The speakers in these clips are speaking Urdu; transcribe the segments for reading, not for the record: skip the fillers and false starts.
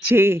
6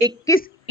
21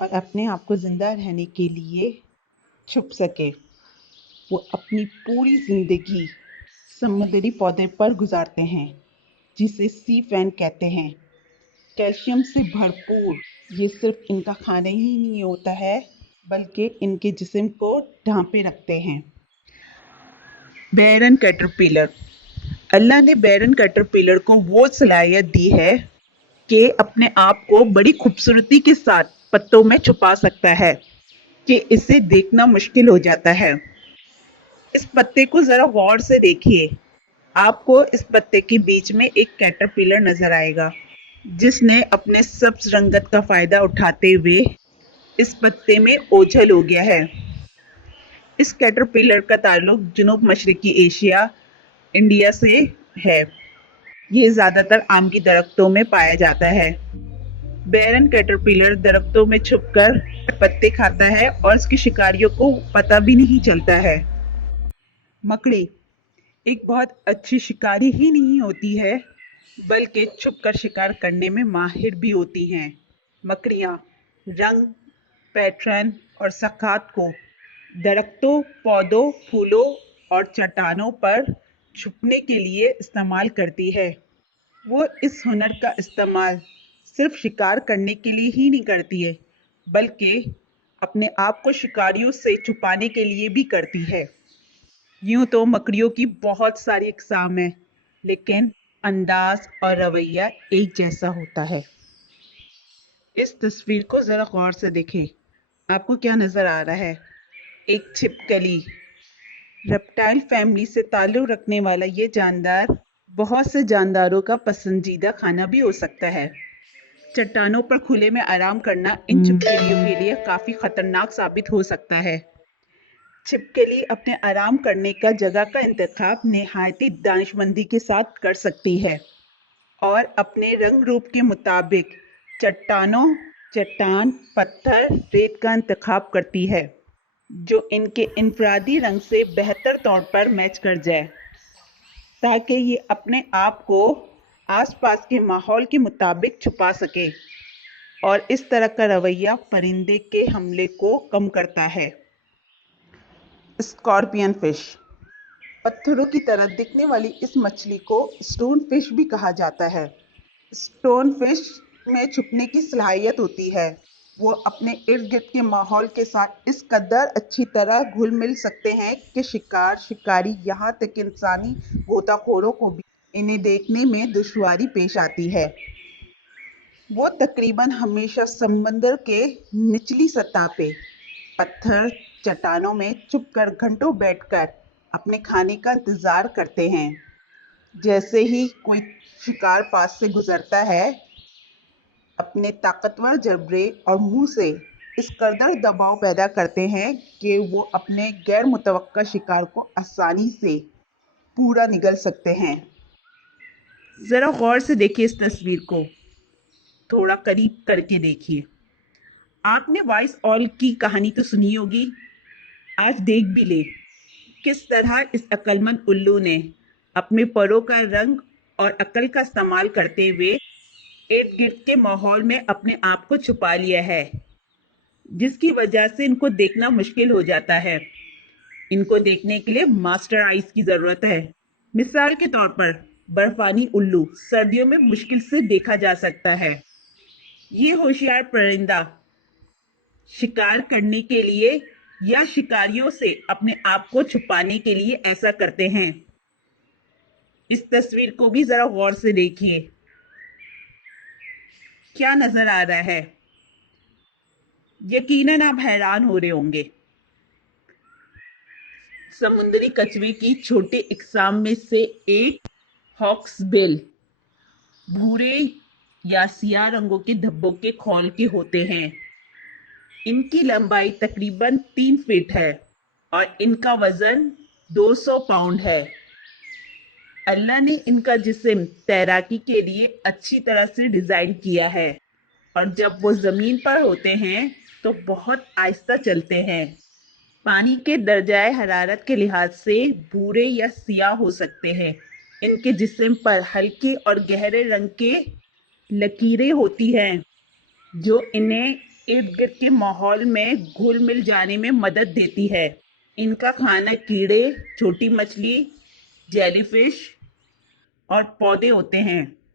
اور اپنے آپ کو زندہ رہنے کے لیے چھپ سکے۔ وہ اپنی پوری زندگی سمندری پودے پر گزارتے ہیں جسے سی فین کہتے ہیں۔ کیلشیم سے بھرپور یہ صرف ان کا کھانا ہی نہیں ہوتا ہے بلکہ ان کے جسم کو ڈھانپے رکھتے ہیں۔ بیرن کیٹرپلر۔ اللہ نے بیرن کیٹرپلر کو وہ صلاحیت دی ہے کہ اپنے آپ کو بڑی خوبصورتی کے ساتھ پتوں میں چھپا سکتا ہے کہ اسے دیکھنا مشکل ہو جاتا ہے۔ اس پتے کو ذرا غور سے دیکھیے۔ آپ کو اس پتے کے بیچ میں ایک کیٹرپلر نظر آئے گا جس نے اپنے سبز رنگت کا فائدہ اٹھاتے ہوئے اس پتے میں اوجھل ہو گیا ہے۔ اس کیٹرپلر کا تعلق جنوب مشرقی ایشیا، انڈیا سے ہے۔ یہ زیادہ تر آم کی درختوں میں پایا جاتا ہے۔ بیرن کیٹرپلر درختوں میں چھپ کر پتے کھاتا ہے اور اس کی شکاریوں کو پتہ بھی نہیں چلتا ہے۔ مکڑی ایک بہت اچھی شکاری ہی نہیں ہوتی ہے بلکہ چھپ کر شکار کرنے میں ماہر بھی ہوتی ہیں۔ مکڑیاں رنگ، پیٹرن اور ثقافت کو درختوں، پودوں، پھولوں اور چٹانوں پر چھپنے کے لیے استعمال کرتی ہے۔ وہ اس ہنر کا استعمال صرف شکار کرنے کے لیے ہی نہیں کرتی ہے بلکہ اپنے آپ کو شکاریوں سے چھپانے کے لیے بھی کرتی ہے۔ یوں تو مکڑیوں کی بہت ساری اقسام ہیں لیکن انداز اور رویہ ایک جیسا ہوتا ہے۔ اس تصویر کو ذرا غور سے دیکھیں۔ آپ کو کیا نظر آ رہا ہے؟ ایک چھپکلی۔ ریپٹائل فیملی سے تعلق رکھنے والا یہ جاندار بہت سے جانداروں کا پسندیدہ کھانا بھی ہو سکتا ہے۔ چٹانوں پر کھلے میں آرام کرنا ان چھپکلیوں کے لیے کافی خطرناک ثابت ہو سکتا ہے۔ چھپکلی اپنے آرام کرنے کا جگہ کا انتخاب نہایتی دانشمندی کے ساتھ کر سکتی ہے اور اپنے رنگ روپ کے مطابق چٹان، پتھر، ریت کا انتخاب کرتی ہے جو ان کے انفرادی رنگ سے بہتر طور پر میچ کر جائے تاکہ یہ اپنے آپ کو آس پاس کے ماحول کے مطابق چھپا سکے، اور اس طرح کا رویہ پرندے کے حملے کو کم کرتا ہے۔ Scorpion fish. پتھروں کی طرح دکھنے والی اس مچھلی کو اسٹون فش بھی کہا جاتا ہے۔ اسٹون فش میں چھپنے کی صلاحیت ہوتی ہے۔ وہ اپنے ارد گرد کے ماحول کے ساتھ اس قدر اچھی طرح گھل مل سکتے ہیں کہ شکاری یہاں تک کہ انسانی غوطہ خوروں کو بھی انہیں دیکھنے میں دشواری پیش آتی ہے۔ وہ تقریباً ہمیشہ سمندر کے نچلی سطح پہ پتھر چٹانوں میں چھپ کر گھنٹوں بیٹھ کر اپنے کھانے کا انتظار کرتے ہیں۔ جیسے ہی کوئی شکار پاس سے گزرتا ہے، اپنے طاقتور جبڑے اور منہ سے اس قدر دباؤ پیدا کرتے ہیں کہ وہ اپنے غیر متوقع شکار کو آسانی سے پورا نگل سکتے ہیں۔ ذرا غور سے دیکھیے اس تصویر کو، تھوڑا قریب کر کے دیکھیے۔ آپ نے وائس آل کی کہانی تو سنی ہوگی، آج دیکھ بھی لے کس طرح اس عقل مند الو نے اپنے پروں کا رنگ اور عقل کا استعمال کرتے ہوئے ارد گرد کے ماحول میں اپنے آپ کو چھپا لیا ہے، جس کی وجہ سے ان کو دیکھنا مشکل ہو جاتا ہے۔ ان کو دیکھنے کے لیے ماسٹر آئیز کی ضرورت ہے۔ مثال کے طور پر برفانی الو سردیوں میں مشکل سے دیکھا جا سکتا ہے۔ یہ ہوشیار پرندہ شکار کرنے کے لیے یا شکاریوں سے اپنے آپ کو چھپانے کے لیے ایسا کرتے ہیں۔ اس تصویر کو بھی ذرا غور سے دیکھیے۔ کیا نظر آ رہا ہے؟ یقیناً آپ حیران ہو رہے ہوں گے۔ سمندری کچھوے کی چھوٹے اقسام میں سے ایک ہاکس بل بھورے یا سیاہ رنگوں کے دھبوں کے کھول کے ہوتے ہیں۔ ان کی لمبائی تقریباً 3 فٹ ہے اور ان کا وزن 200 پاؤنڈ ہے۔ اللہ نے ان کا جسم تیراکی کے لیے اچھی طرح سے ڈیزائن کیا ہے اور جب وہ زمین پر ہوتے ہیں تو بہت آہستہ چلتے ہیں۔ پانی کے درجہ حرارت کے لحاظ سے بھورے یا سیاہ ہو سکتے ہیں۔ ان کے جسم پر ہلکے اور گہرے رنگ کے لکیریں ہوتی ہیں جو انہیں ارد گرد کے ماحول میں گھل مل جانے میں مدد دیتی ہے۔ ان کا کھانا کیڑے، چھوٹی مچھلی، جیلی فش اور پودے ہوتے ہیں۔